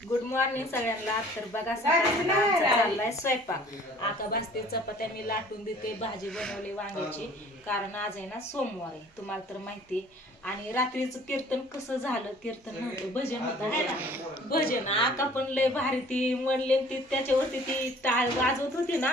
Good morning सगळ्यांना. तर बघा चाललाय स्वयंपाक. आता भाजते चपात्या मी लाटून देते भाजी बनवली वांग्याची. कारण आज आहे ना सोमवार आहे तुम्हाला तर माहिती आणि रात्रीचं कीर्तन कसं झालं? कीर्तन नव्हतं भजन होतं आहे ना? भजन. आका पण लय भारी ती म्हणले ती त्याच्यावरती ती टाळ वाजवत होती ना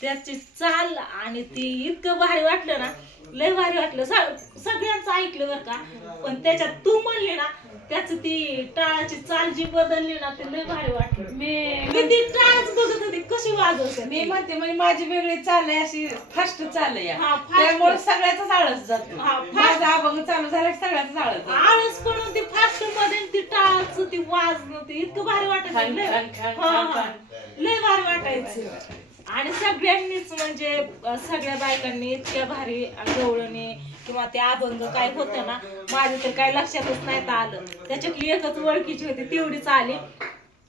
त्याची चाल आणि ती इतकं भारी वाटलं ना लय भारी वाटलं. सगळ्यांचं ऐकलं बरं का? पण त्याच्यात तू म्हणली ना त्याच ती टाळाची चाल जी बदलली ना ते लय भारी वाटलं मी मी ती टाळच बघत होती कशी वाजवते मी म्हणते म्हणजे माझी वेगळी चाल आहे अशी फास्ट चाल आहे हा, fast. त्यामुळे सगळ्याचाच आळस जातो हा, fast. माझा अभंग चालू झाला की सगळ्याचाच आळस जातो. आळस पण ती फास्टमध्ये ती टाळच ती वाजणं ती इतकं भारी वाटायचं लय हा, हा. लय भारी वाटायचं आणि सगळ्यांनीच म्हणजे अं, सगळ्या बायकांनी इतक्या भारी गवळणी किंवा ते अभंग काय होतं ना माझ्या तर काही लक्षातच नाही आलं. त्याच्यातली एकच ओळखीची होती तेवढीच आली.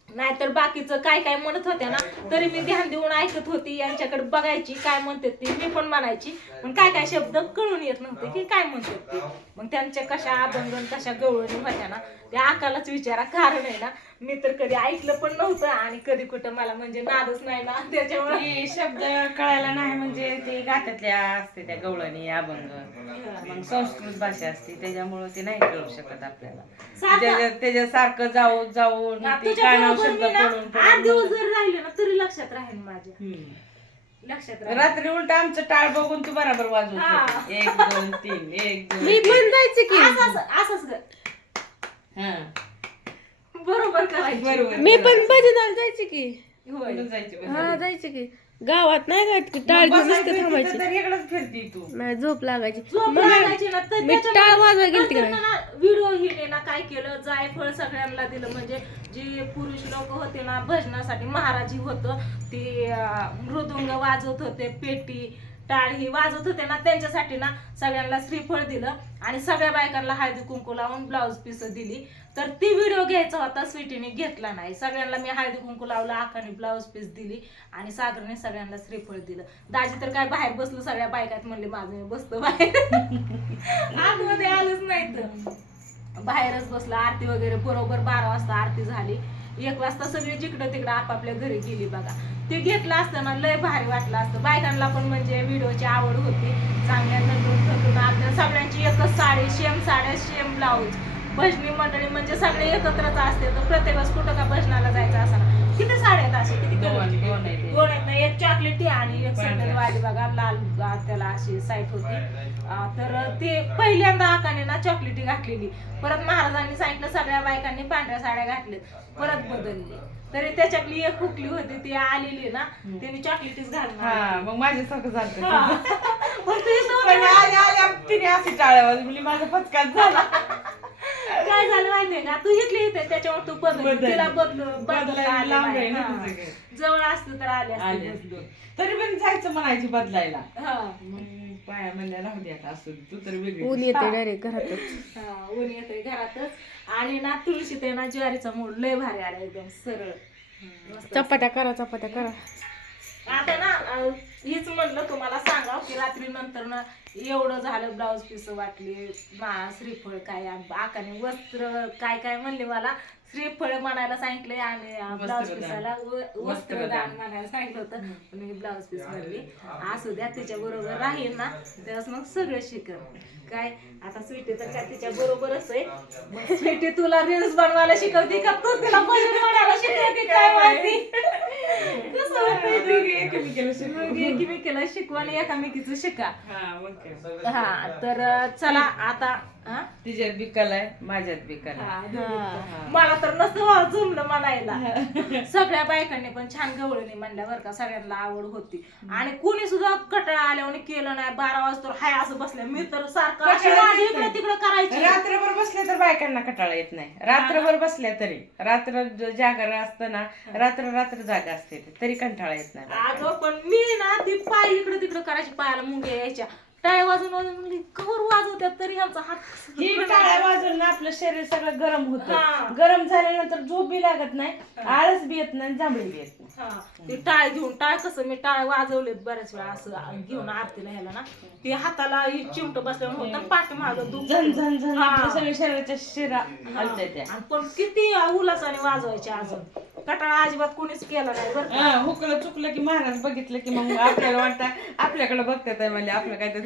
नाहीतर बाकीचं काय काय म्हणत होत्या ना तरी मी ध्यान देऊन ऐकत होती यांच्याकडे बघायची काय म्हणते ती मी पण म्हणायची. पण काय काय शब्द कळून येत नव्हते की काय म्हणते ती. मग त्यांच्या कशा अभंगन कशा गवळणी होत्या ना त्या आकालाच विचारा कारण आहे ना मी तर कधी ऐकलं पण नव्हतं आणि कधी कुठं मला म्हणजे नादच नाही ना त्याच्यामुळे ती शब्द कळायला नाही म्हणजे ते गात्यातल्या असते त्या गवळणी अभंग मग संस्कृत भाषा असते त्याच्यामुळे ते नाही कळू शकत आपल्याला त्याच्या- त्याच्यासारखं जाऊन जाऊन हा, ते कानावर शब्द ना पडून आठ दिवस पडून जर राहिले ना तरी लक्षात राहील माझ्या. लक्षात राहील रात्री उलट आमचं टाळ बघून तू बराबर वाजवत हा. होती. एक दोन तीन एक दोन मी तीन. पण जायचे की असं असं- असंच कर. हा. बरोबर करायचं. बरोबर. मी पण भजनाला जायचे की. होय. जायची? हा जायचे की. गावात नाही का? की टाळ मग घेऊन बसायचं नुसतं तिथं थांबायची. तर इकडंच फिरती तू. नाही झोप लागायची. झोप मी- लागायची ना तर मी त्याच्यामुळे टाळ वाजवायला गेलती का नंतर ना व्हिडिओ हिने ना काय केलं जायफळ सगळ्यांना दिलं. म्हणजे जे पुरुष लोक होते ना भजनासाठी महाराजी होतं ते अं, मृदुंग वाजवत होते पेटी टाळ ही वाजवत होते ना त्यांच्यासाठी ना सगळ्यांना श्रीफळ दिलं आणि सगळ्या बायकांना हळदी कुंकू लावून ब्लाऊज पीस दिली. तर ती व्हिडिओ घ्यायचा होता स्वीटीने घेतला नाही. सगळ्यांना मी हळदी कुंकू लावलं आकाने ब्लाऊज पीस दिली आणि सागरने सगळ्यांना श्रीफळ दिलं. दाजी तर काय बाहेर बसलो सगळ्या बायकात म्हणले माझं मी बसतो बाहेर. आतमध्ये आलंच नाही तर. बाहेरच बसलं आरती वगैरे बरोबर बारा वाजता आरती झाली. एक वाजता सगळी जिकडं तिकडं आपापल्या घरी गेली बघा. ते घेतलं असतं ना लय भारी वाटलं असतं. बायकांना पण म्हणजे व्हिडिओची आवड होती. चांगल्या नटून थटून आपल्या सगळ्यांची एकच साडी शेम साड्या शेम ब्लाऊज भजनी मंडळी म्हणजे सगळे एकत्रच असते. तर प्रत्येकच कुठं का भजनाला जायचं असं किती साड्या आहेत असे किती दोन? दोन आहेत. ना एक चॉकलेटी आणि एक पांढऱ्या. सफेद वाली बघा लाल आ, त्याला अशी साईट होती. आ, तर ते पहिल्यांदा आकाने ना चॉकलेटी घातलेली. परत महाराजांनी सांगितलं सगळ्या बायकांनी पांढऱ्या साड्या घातल्या परत बदलली. तरी त्याच्यातली एक हुकली होती ती आलेली ना त्यांनी चॉकलेटीच हा घालणार मग माझ्यासारखं झालं हा. मग ते पण आल्या आल्या तिने अशी टाळ्या वाजवली माझा झाला. काय झालं माहितीये का तू घेतली इथे त्याच्यावर तू बदल बदल. तिला बदलू बदलायला बदलता आलं लांब नाही. आहे ना. तुझं घर. जवळ असतं तर आले आले असते असते. तरी पण जायचं म्हणायची बदलायला हा मग पाया म्हणल्या राहू दे आता असू दे. तू तर वेगळी ऊन येते डायरेक्ट घरातच हा, ऊन येते घरातच आणि ना तुळशी ते ना ज्वारीचा मूड लय भारी आला एकदम सरळ मस्त. चपात्या करा चपात्या करा आता ना अं, हेच म्हणलं तुम्हाला सांगा की रात्री नंतर ना एवढं झालं ब्लाऊज पीस वाटली मा श्रीफळ काय आकाने वस्त्र काय काय म्हणले मला? श्रीफळ म्हणायला सांगितलंय आणि ब्लाऊज वस्त्रदान. पिसाला वस्त्रदान वस्त्रदान. म्हणायला सांगितलं होतं. पण मी ब्लाऊज पीस म्हणली. असू द्या तिच्या बरोबर राहील ना. तेव्हाच मग सगळं शिकल काय? आता स्वीटी तर काय तिच्या बरोबरच आहे. मग स्वीटी तुला रील्स बनवायला शिकवते का? तू तिला भजन म्हणायला शिकवते काय माहिती कसं होतंय ते? दोघी एकमेकीला शिकवू. शिकवण एकामेकीचं शिका. हा हा तर चला आता हा? तिच्यात बी कला आहे माझ्यात बी कला आहे. हा, दोघीत. मला तर नसतं वा जमलं म्हणायला. सगळ्या बायकांनी पण छान गवळणी म्हणल्या बरं का सगळ्यांना आवड होती. आणि कोणी सुद्धा कटाळा आल्याने केलं नाही बारा वाजता हाय असं बसल्या मी तर सारखं अशी कटाळा मांडी येत इकडे नाही. तिकडे करायची. रात्रभर बसल्या तर बायकांना कटाळा येत नाही. रात्रभर बसल्या तरी. रात्र ज- जागर असतं ना रात्र रात्र जागा असते तरी कंटाळा येत नाही अगं पण मी ना ती पाय इकडे तिकडे करायची पायाला मुंग्या यायच्या. टाळ्या वाजून वाजून म्हणली कवर वाजवतात तरी ह्यांचा हात ही टाळ्या वाजून ना आपलं शरीर सगळं गरम हा. होतं गरम झाल्यानंतर झोप बी लागत नाही आळस बी येत नाही जांभळी बी येत नाही. हा. ते टाळ घेऊन टाळ कसं मी टाळ वाजवलेत बऱ्याच वेळा असं घेऊन आरतीला ह्याला ना. ते हाताला चिमट बसल्यामुळे होतं पाठीमाग झन झन झन. आपल्या सगळ्या शरीराच्या शिरा हलत्या त्या. आणि पण किती उल्हासाने वाजवायचे अजून. कटाळा अजिबात कोणीच केला नाही बरं का? हा, हुकलं चुकलं की महाराज बघितलं की मग आपल्याला वाटतं आपल्याकडे बघतात आहे म्हणजे आपलं काय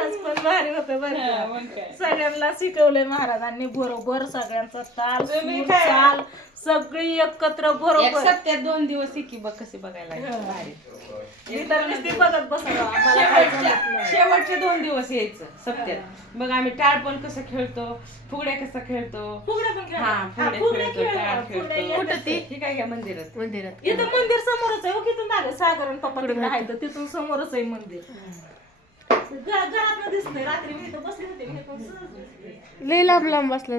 महाराज पण भारी होत बरं का मग काय. सगळ्यांना शिकवलंय महाराजांनी बरोबर सगळ्यांचा ताल तुम्ही सूर, काय? चाल सगळी एकत्र एक बरोबर सप्त्यात दोन दिवस की बघ कसे बघायला लागले. भारी. मी तर नुसती बघत बसलो मला काय जमत शेवटच्या नाही. शेवटचे दोन दिवस यायचं सप्त्यात मग आम्ही टाळ पण कसं खेळतो फुगड्या कसं खेळतो फुगड्या पण. हा हा, फुगड्या फुगड्या खेळतो फुगड्या. कुठं ती? ठीक आहे का मंदिरात मंदिरात इथं मंदिर समोरच आहे हो किती झालं साधारण पप्पा तिकडे तिथून समोरच आहे मंदिर घरात दिसतंय. रात्री मी इथं बसले होते. मी इथून सहज दिसले. लय लांब लांब बसलं.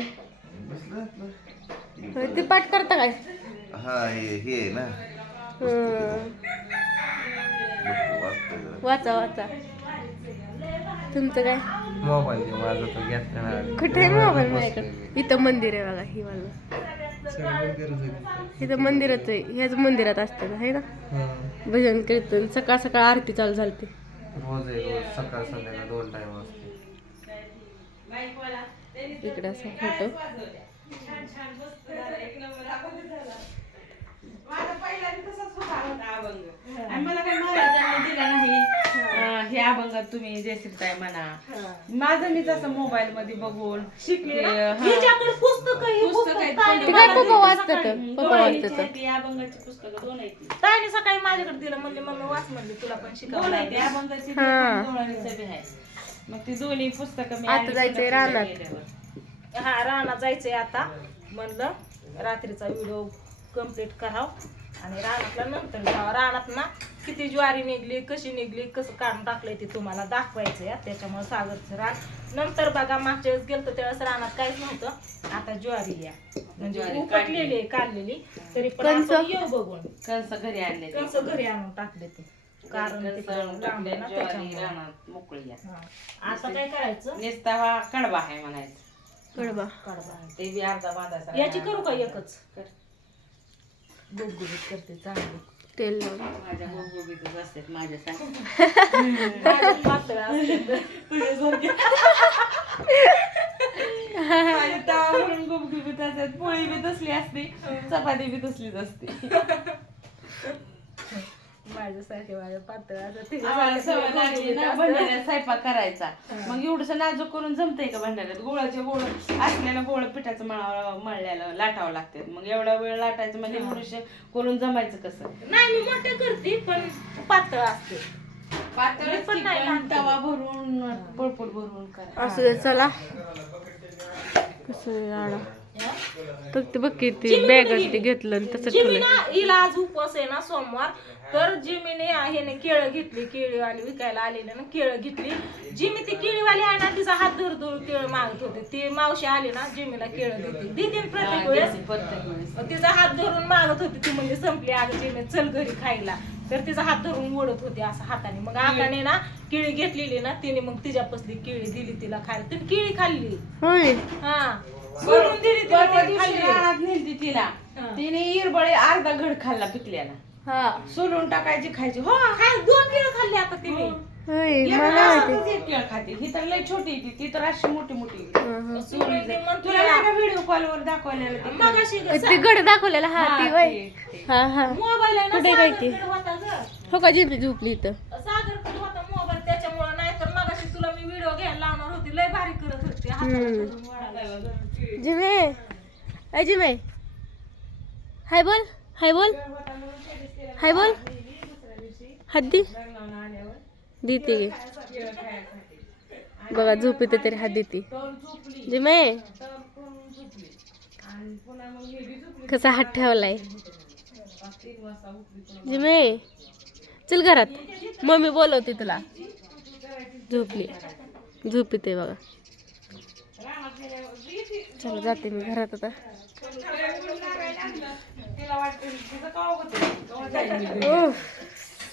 ते पाठ करता काय? हा हे हे आहे ना. हं. बघतो वाचतो जरा. वाचा वाचा. तुमचं काय? मोबाईल दे माझा तो घेतला ना कुठे आहे मोबाईल? माझ्याकडे इथं मंदिर आहे बघा ही वाला इथं मंदिरच आहे. ह्याच मंदिरात असतं आहे ना? भजन कीर्तन. सकाळ सकाळ आरती चालू झालती. रोज आहे रोज सकाळ संध्याकाळ दोन टाइम असते. इकडे असा फोटो माझा पहिला बी तसाच होता होता अभंग आणि मला काही महाराजांनी दिला नाही अं, हे अभंगात तुम्ही जयश्रीताई म्हणा माझं मी तसं मोबाईल मध्ये बघून शिकले? हा. हिच्याकडे पुस्तक आहे पुस्तक ताईने ते काय मला पप्पा दिलं वाचतात सकाळी. पप्पा वाचतात ती अभंगाची पुस्तकं दोन आहेत ती. ताईने सकाळी माझ्याकडे दिलं म्हणले मम्मी वाच म्हणले तुला पण दोन शिकावं आहेत ती अभंगाची हा. बी आहे मग ती दोन्ही पुस्तकं मी आता आणली जायचंय पुन्हा रानात. गेल्यावर. हा रानात जायचंय आता म्हणलं रात्रीचा व्हिडिओ कंप्लीट करावं. आणि रानातला नंतर जावं रानात ना किती ज्वारी निघली कशी निघली कसं काढून टाकलंय ते तुम्हाला दाखवायचंय. हा. त्याच्यामुळे सागरचं रान. नंतर बघा मागच्या वेळेस गेलतो त्यावेळेस रानात काहीच नव्हतं. आता ज्वारी या म्हणजे ज्वारी उपटलेली आहे काढलेली. तरी पण कंस? येऊ बघून. कंस घरी आणले ते. कंस घरी आणून टाकले ते. कारण कंस तिकडं आणून लांब आहे टाकले, ना ज्वारी त्याच्यामुळे. रानात मोकळी आहे. हा. आता काय करायचं? नेसता हा कडबा आहे म्हणायचं. कडबा कडबा ते बी अर्धा बांधायचा याची करू का एकच? कर. गुबगुबीत करते चांगली. तेल लावून. माझ्या गोगोबीतच असतात माझ्यासाठी माझ्या पातळ असते. माझ्या तवा म्हणून गुबगुबीत असतात. पोळी बी तसली असते चपाती बी तसलीच असते. माझ्यासाठी माझ्या पातळ असते. आम्हाला तिच्यासाठी सवय लागली गुबगुबीत ना असते. भंडाऱ्यात स्वयंपाक करायचा. मग एवढस नाजूक करून जमतंय का भंडाऱ्यात? गोळाचे गोळ असलेलं गोळ पिठाचं मळावं मळल्याला लाटावं लागतात. मग एवढा वेळ लाटायचं म्हणजे एवढंशे करून जमायचं कसं? नाही मी मोठे करते पण पातळ असते. पातळ मी पण नाही लाटत. तवा भरून पळपूट भरून करा. असू दे चला. कसं आहे आडा? फक्त बघ की ते बॅग ते घेतलं आणि तसं ना हिला आज उपवास आहे ना सोमवार. तर जिमीने ह्याने केळं घेतली केळीवाली विकायला आलेले ना केळं घेतली. जिमी ती केळीवाली आहे ना तिचा हात धर धर केळं मागत होते. ती मावशी आली ना जिमीला केळं देते. देते ना प्रत्येक वेळेस. तिचा हात धरून मागत होती ती म्हणजे संपली अगं जिमी चल घरी खायला. तर तिचा हात धरून ओढत होती असं हाताने. मग आकाने ना केळी घेतलेली ना तिने मग तिच्यापासली केळी दिली तिला खायला. तिने केळी खाल्ली. हा. सोडून दिली तिला परवा ती दिवशी खाल्ली. रानात नेलती तिला. हा. तिने इरबळे अर्धा घड खाल्ला पिकल्याला हा. सोलून टाकायची खायची. हो काय दोन खाल्ली आता तिने. होय मला एक खाते. ही तर लय छोटी ती. ती तर अशी मोठी मोठी. सोडून दे म्हणते तुला नाही का व्हिडिओ कॉलवर दाखवलेलं ते? मग अशी ते गड दाखवलेला हा हा, ती वय. ते-. हा हा. मोबाईल आहे ना कुठे काय ते? सागरकडे होता ग. हो का जिंकली झोपली इथं? सागरकडे होता मोबाईल त्याच्यामुळे नाही तर मगाशी तुला मी व्हिडिओ घ्यायला लावणार होती. लय भारी करत होती. हाताला हम्म. धरून वाढायला. जिमे. अय जिमे. हाय बोल हाय बोल. हाय बोल. हद्दी. देते गे बघा झोप येते तरी हात देते. जिमे. कसा हात ठेवलाय. जिमे. चल घरात. मम्मी बोलवते तुला. झोपली. झोप येते बघा. चला जाते मी घरात आता.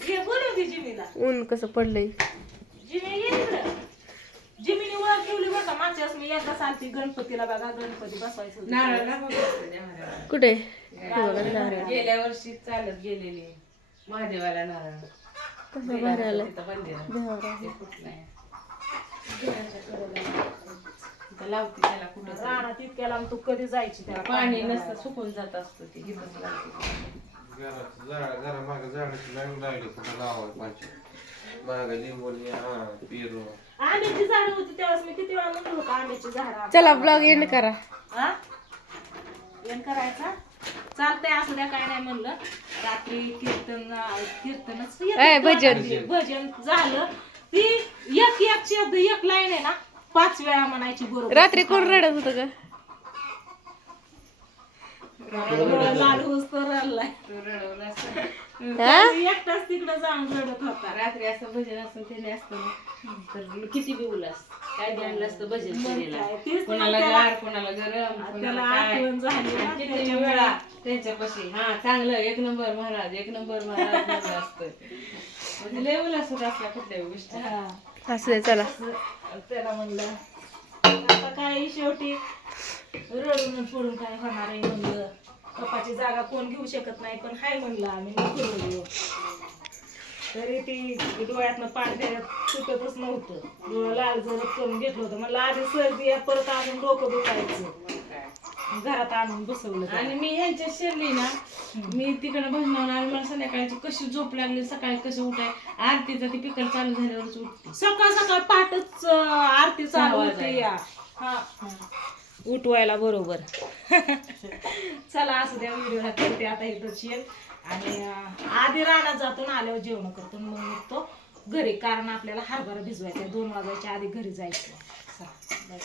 हे ऊन कसं पडलंय. जिमी ये इकडं. जिमीने ओळख ठेवली बरं का मागच्या वेळेस मी एकदा चालती गणपतीला बघा गणपती बसवायचं. कुठे? गेल्या वर्षी चालत गेलेली महादेवाला नारळ. कसं भारी लावते त्याला कुठं. रानात इतक्या लांब तू कधी जायची त्याला पाणी नसतं सुकून जात असतं ते इथंच लावते. घरात जरा जरा मागे झाडाची लाईन लागली कुठं लावायला पाहिजे. मागे लिंबोली हा पेरू आंब्याची झाड होती मी किती वेळा म्हणलं होतं आंब्याची झाड चला ब्लॉग एंड करा. हा करायचा? चालतंय असं द्या काय नाही म्हणलं. रात्री कीर्तन कीर्तनच येतं. ए, भजन. भजन झालं. ती एक एक शब्द एक लाईन आहे ना पाच वेळा म्हणायची बरोबर. रात्री कोण रडत होतं लाल होस तर रडलाय. असतं. हा? एकटाच तिकडे जाऊन रडत होता. रात्री असं भजन असतं त्याने असतं तर किती बी उलास काय द्यायला असतं भजन केलेलं. कोणाला गार कोणाला गरम त्याला आठवण झाली ना आणि किती. वेळा त्यांच्यापाशी हा चांगलं एक नंबर महाराज एक नंबर महाराज असतं. म्हणजे लय उल्हास होत असला कुठल्याही गोष्टी हा. असू दे चला. असं त्याला म्हणलं आता काय शेवटी रडून फोडून काय होणार आहे म्हणलं. पप्पाची जागा कोण घेऊ शकत नाही पण हाय म्हणलं आम्ही नको रडू. तरी ती डोळ्यातनं पाणी देण्यात सुटतच नव्हतं. डोळं लाल जरत करून घेतलं होतं. म्हणलं आधी सर्दी आहे, परत अजून डोकं दुखायचं. घरात आणून बसवलं. आणि मी ह्यांच्या शिरली ना मी तिकडे भजनावर आली मला संध्याकाळची कशी झोप लागली सकाळी कसं उठाय आरतीचा ती पिकल चालू झाल्यावरच उठते सकाळ सकाळ अं, आरती चालू होते. या हा उठवायला बरोबर चला असू द्या व्हिडिओ करते आता इथं शेत आणि आधी रानात जातो ना आल्यावर जेवण करतो मग निघतो घरी कारण आपल्याला हरभरा भिजवायचा. दोन वाजायच्या आधी घरी जायचं चला.